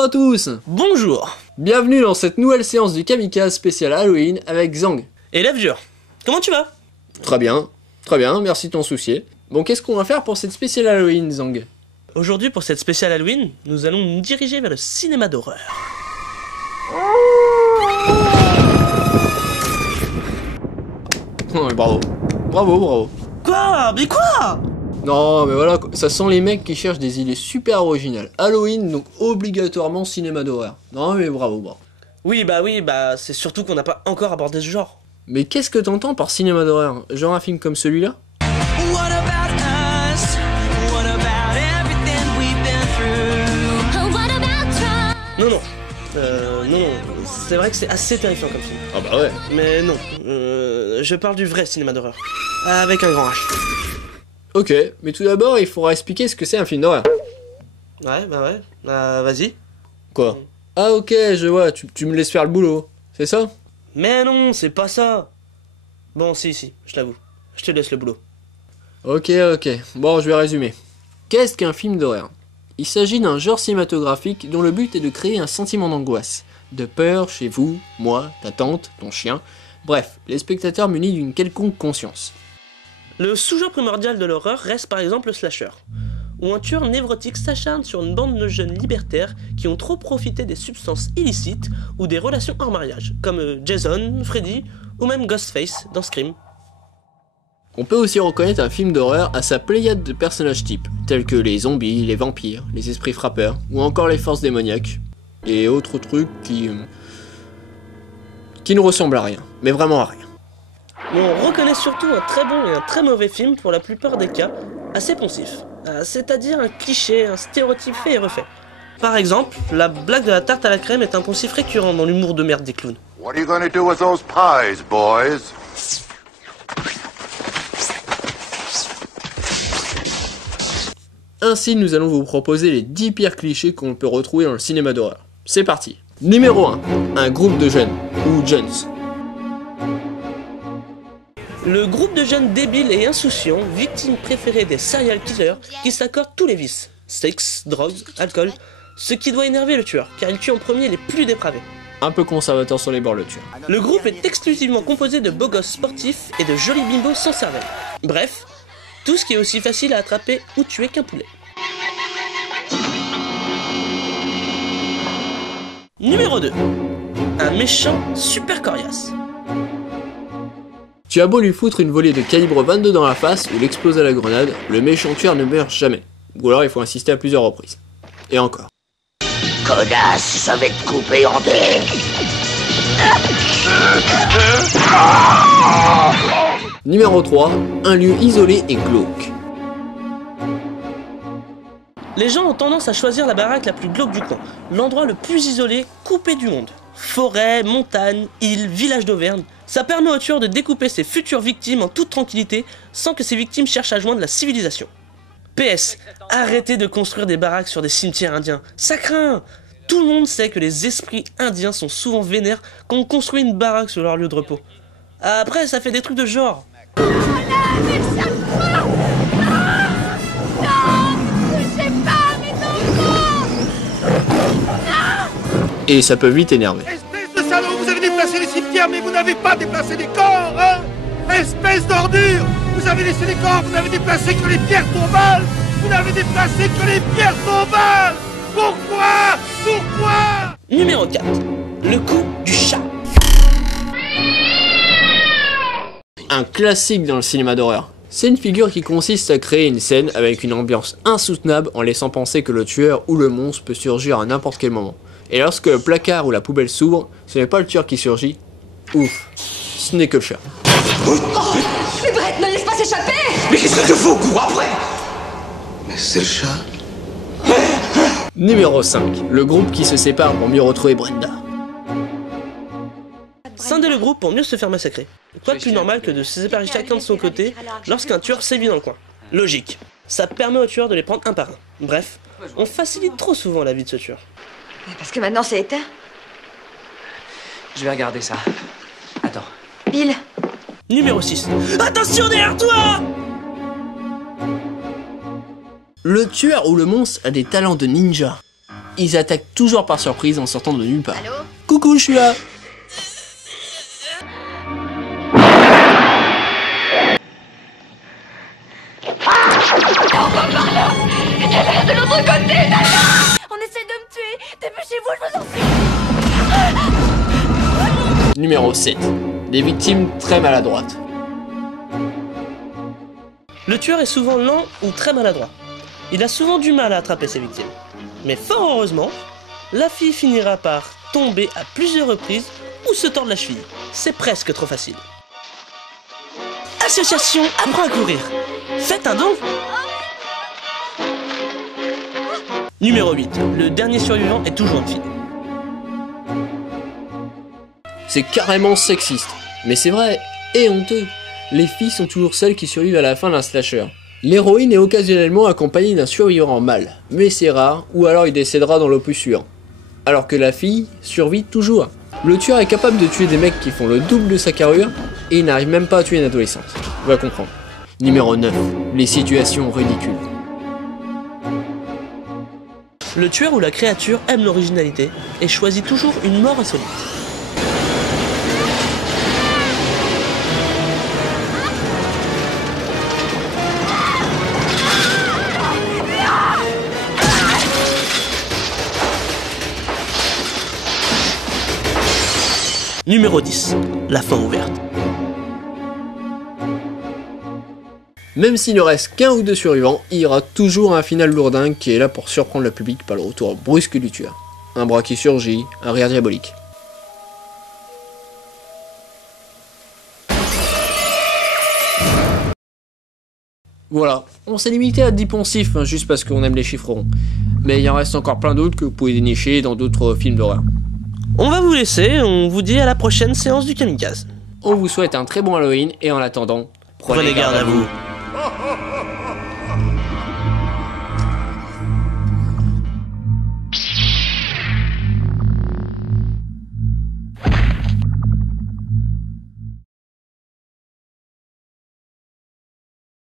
Bonjour à tous. Bonjour. Bienvenue dans cette nouvelle séance du Kamikaze spécial Halloween avec Zang. Élève dur, comment tu vas? Très bien, merci de t'en soucier. Bon, qu'est-ce qu'on va faire pour cette spéciale Halloween, Zang? Aujourd'hui, pour cette spéciale Halloween, nous allons nous diriger vers le cinéma d'horreur. Oh, bravo. Quoi? Mais quoi? Non, mais voilà, ça sent les mecs qui cherchent des idées super originales. Halloween, donc obligatoirement cinéma d'horreur. Non, mais bravo. Oui, c'est surtout qu'on n'a pas encore abordé ce genre. Mais qu'est-ce que t'entends par cinéma d'horreur? Genre un film comme celui-là? Non, c'est vrai que c'est assez terrifiant comme film. Ah bah ouais. Mais non, je parle du vrai cinéma d'horreur. Avec un grand H. Ok, mais tout d'abord, il faudra expliquer ce que c'est un film d'horreur. Ouais, vas-y. Quoi? Ah ok, je vois, tu me laisses faire le boulot, c'est ça? Mais non, c'est pas ça. Bon, si, je t'avoue. Je te laisse le boulot. Ok, bon, je vais résumer. Qu'est-ce qu'un film d'horreur? Il s'agit d'un genre cinématographique dont le but est de créer un sentiment d'angoisse, de peur chez vous, moi, ta tante, ton chien, bref, les spectateurs munis d'une quelconque conscience. Le sous-genre primordial de l'horreur reste par exemple le slasher, où un tueur névrotique s'acharne sur une bande de jeunes libertaires qui ont trop profité des substances illicites ou des relations hors mariage, comme Jason, Freddy ou même Ghostface dans Scream. On peut aussi reconnaître un film d'horreur à sa pléiade de personnages types, tels que les zombies, les vampires, les esprits frappeurs, ou encore les forces démoniaques, et autres trucs qui ne ressemblent à rien, mais vraiment à rien. Mais on reconnaît surtout un très bon et un très mauvais film pour la plupart des cas, assez poncif, c'est-à-dire un cliché, un stéréotype fait et refait. Par exemple, la blague de la tarte à la crème est un poncif récurrent dans l'humour de merde des clowns. What are you gonna do with those pies, boys? Ainsi, nous allons vous proposer les 10 pires clichés qu'on peut retrouver dans le cinéma d'horreur. C'est parti. Numéro 1. Un groupe de jeunes, ou jeunes. Le groupe de jeunes débiles et insouciants, victimes préférées des serial killers, qui s'accordent tous les vices, sexe, drogue, alcool, ce qui doit énerver le tueur, car il tue en premier les plus dépravés. Un peu conservateur sur les bords le tueur. Le groupe est exclusivement composé de beaux gosses sportifs et de jolis bimbos sans cervelle. Bref, tout ce qui est aussi facile à attraper ou tuer qu'un poulet. Numéro 2. Un méchant super coriace. Tu as beau lui foutre une volée de calibre 22 dans la face ou l'exploser à la grenade, le méchant tueur ne meurt jamais. Ou alors il faut insister à plusieurs reprises. Et encore. Connasse, je vais te couper en deux. Numéro 3. Un lieu isolé et glauque. Les gens ont tendance à choisir la baraque la plus glauque du coin, l'endroit le plus isolé, coupé du monde. Forêt, montagne, île, village d'Auvergne, ça permet au tueur de découper ses futures victimes en toute tranquillité, sans que ces victimes cherchent à joindre la civilisation. PS, arrêtez de construire des baraques sur des cimetières indiens, ça craint. Tout le monde sait que les esprits indiens sont souvent vénères quand on construit une baraque sur leur lieu de repos. Après, ça fait des trucs de genre. Et ça peut vite énerver. Espèce de salaud, vous avez déplacé les cimetières, mais vous n'avez pas déplacé les corps, hein? Espèce d'ordure! Vous avez laissé les corps, vous n'avez déplacé que les pierres tombales! Vous n'avez déplacé que les pierres tombales! Pourquoi? Numéro 4. Le coup du chat. Un classique dans le cinéma d'horreur. C'est une figure qui consiste à créer une scène avec une ambiance insoutenable en laissant penser que le tueur ou le monstre peut surgir à n'importe quel moment. Et lorsque le placard ou la poubelle s'ouvre, ce n'est pas le tueur qui surgit. Ouf, ce n'est que le chat. Oh, mais Brett, ne laisse pas s'échapper! Mais qu'est-ce que tu fous? Cours après! Mais c'est le chat? Numéro 5. Le groupe qui se sépare pour mieux retrouver Brenda. Scinder le groupe pour mieux se faire massacrer. Quoi de plus normal que de se séparer chacun de son côté lorsqu'un tueur sévit dans le coin? Logique. Ça permet au tueur de les prendre un par un. Bref, on facilite trop souvent la vie de ce tueur. Parce que maintenant c'est éteint. Je vais regarder ça. Attends. Bill. Numéro 6. Attention derrière toi! Le tueur ou le monstre a des talents de ninja. ils attaquent toujours par surprise en sortant de nulle part. Allô? Coucou, je suis là. De l'autre côté, on essaie de me tuer. Dépêchez-vous, je vous en supplie. Numéro 7. Des victimes très maladroites. Le tueur est souvent lent ou très maladroit. Il a souvent du mal à attraper ses victimes. Mais fort heureusement, la fille finira par tomber à plusieurs reprises ou se tordre la cheville. C'est presque trop facile. Association apprend à courir. Faites un don. Numéro 8. Le dernier survivant est toujours une fille. C'est carrément sexiste. Mais c'est vrai, et honteux. Les filles sont toujours celles qui survivent à la fin d'un slasher. L'héroïne est occasionnellement accompagnée d'un survivant mâle, mais c'est rare, ou alors il décédera dans l'opus suivant. Alors que la fille survit toujours. Le tueur est capable de tuer des mecs qui font le double de sa carrure, et il n'arrive même pas à tuer une adolescente. On va comprendre. Numéro 9. Les situations ridicules. Le tueur ou la créature aime l'originalité et choisit toujours une mort insolite. Numéro 10. La fin ouverte. Même s'il ne reste qu'un ou deux survivants, il y aura toujours un final lourdingue qui est là pour surprendre le public par le retour brusque du tueur. Un bras qui surgit, un rire diabolique. Voilà, on s'est limité à 10 poncifs, juste parce qu'on aime les chiffres ronds. Mais il en reste encore plein d'autres que vous pouvez dénicher dans d'autres films d'horreur. On va vous laisser, on vous dit à la prochaine séance du Kamikaze. On vous souhaite un très bon Halloween et en attendant, Prenez garde à vous.